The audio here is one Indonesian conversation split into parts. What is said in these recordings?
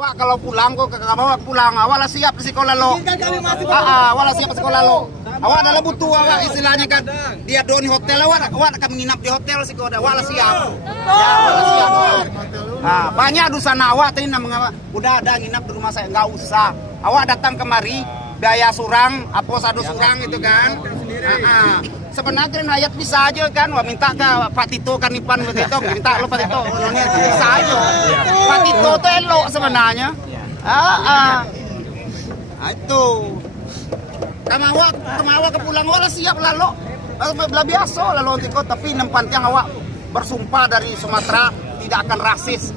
Wah, kalau pulang kok kakak bawa pulang, awak lah siap di sekolah lo. Awak lah siap di sekolah lo. Awak adalah butuh awak istilahnya kan. Dia do di hotel awak akan menginap di hotel sekolah. Awak lah siap. Ya, awak lah siap. Nah, banyak dusan awak tadi namanya udah ada nginap di rumah saya, nggak usah. Awak datang kemari, biaya surang, apa satu surang itu kan. Sebenarnya rakyat bisa aja kan, wah minta ke Pak Tito kan Ipan begitu, minta lo Pak Tito, bisa aja. Pak Tito tuh elok sebenarnya. Itu. Kamawa ke pulang awak siap lah lo. Belah biasa lah lo tiko, tapi nempan tiang awak bersumpah dari Sumatera tidak akan rasis.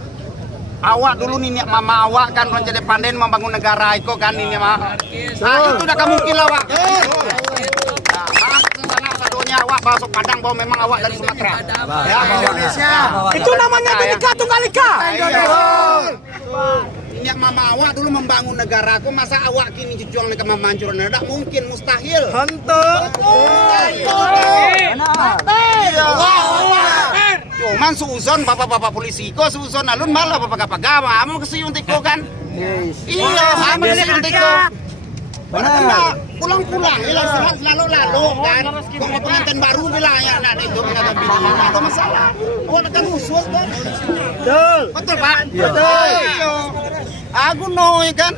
Awak dulu nih mama awak kan orang jadi pandai membangun negara itu kan ini mah. Nah itu udah mungkin lah awak. Awak masuk Padang bahwa memang awak dari Sumatera. Ya, Indonesia. Itu namanya Bhinneka Tunggal Ika. Ini mama awak dulu membangun negaraku, masa awak kini jujuang ke memancurkan? Tidak mungkin, mustahil. Cuman suzon bapak-bapak polisi ko suzon alun malah bapak-bapak amo kesiyun tiko kan. Iya, amo kesiyun tiko. Benar. Pulang-pulang, hilang lalu kan. Kok pengantin baru bilang ya, nah itu pengantin baru, nggak ada masalah. Oh, kan khusus kan? Betul. Betul Pak. Betul. Aku no kan.